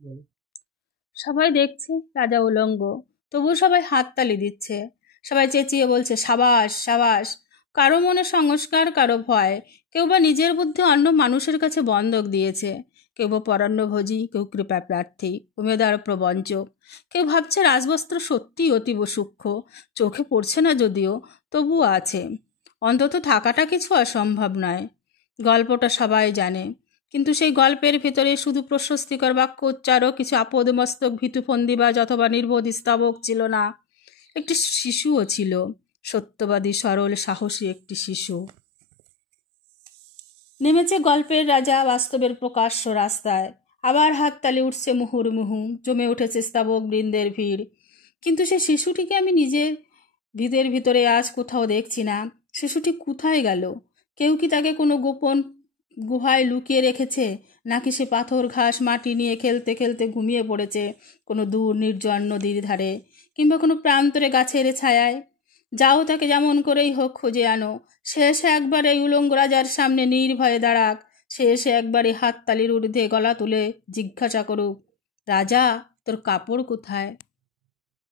বলো। সবাই দেখছে রাজা উলঙ্গ, তবুও সবাই হাততালি দিচ্ছে। সবাই চেঁচিয়ে বলছে সাবাস সাবাস। কারো মনে সংস্কার, কারো ভয়। কেউ বা নিজের বুদ্ধি অন্য মানুষের কাছে বন্ধক দিয়েছে, কেউ বা পরান্নভোজী, কেউ কৃপা প্রার্থী, উমেদার প্রবঞ্চক। কেউ ভাবছে রাজবস্ত্র সত্যিই অতীব সূক্ষ্ম, চোখে পড়ছে না যদিও, তবুও আছে। অন্তত থাকাটা কিছু অসম্ভব নয়। গল্পটা সবাই জানে, কিন্তু সেই গল্পের ভিতরে শুধু প্রশস্তিকর বাক্য উচ্চারক, কিছু আপদমস্তক ভীতুফন্দিবাজ অথবা নির্বোধ স্তবক ছিল না। একটি শিশুও ছিল, সত্যবাদী, সরল, সাহসী একটি শিশু। নেমেছে গল্পের রাজা বাস্তবের প্রকাশ্য রাস্তায়। আবার হাততালি উঠছে মুহুর্মুহু, জমে উঠেছে স্তবক বৃন্দের ভিড়। কিন্তু সেই শিশুটিকে আমি নিজের ভিতরে আজ কোথাও দেখছি না। শিশুটি কোথায় গেল? কেউ কি তাকে কোনো গোপন গুহায় লুকিয়ে রেখেছে, নাকি সে পাথর ঘাস মাটি নিয়ে খেলতে খেলতে ঘুমিয়ে পড়েছে কোনো দূর নির্জন নদীর ধারে, কিংবা কোনো প্রান্তরে গাছের ছায়ায়? যাও, তাকে যেমন করেই হোক খুঁজে আনো। সে এসে একবার এই উলঙ্গ রাজার সামনে নির্ভয়ে দাঁড়াক। সে এসে একবারে হাততালির ঊর্ধ্বে গলা তুলে জিজ্ঞাসা করুক, রাজা, তোর কাপড় কোথায়?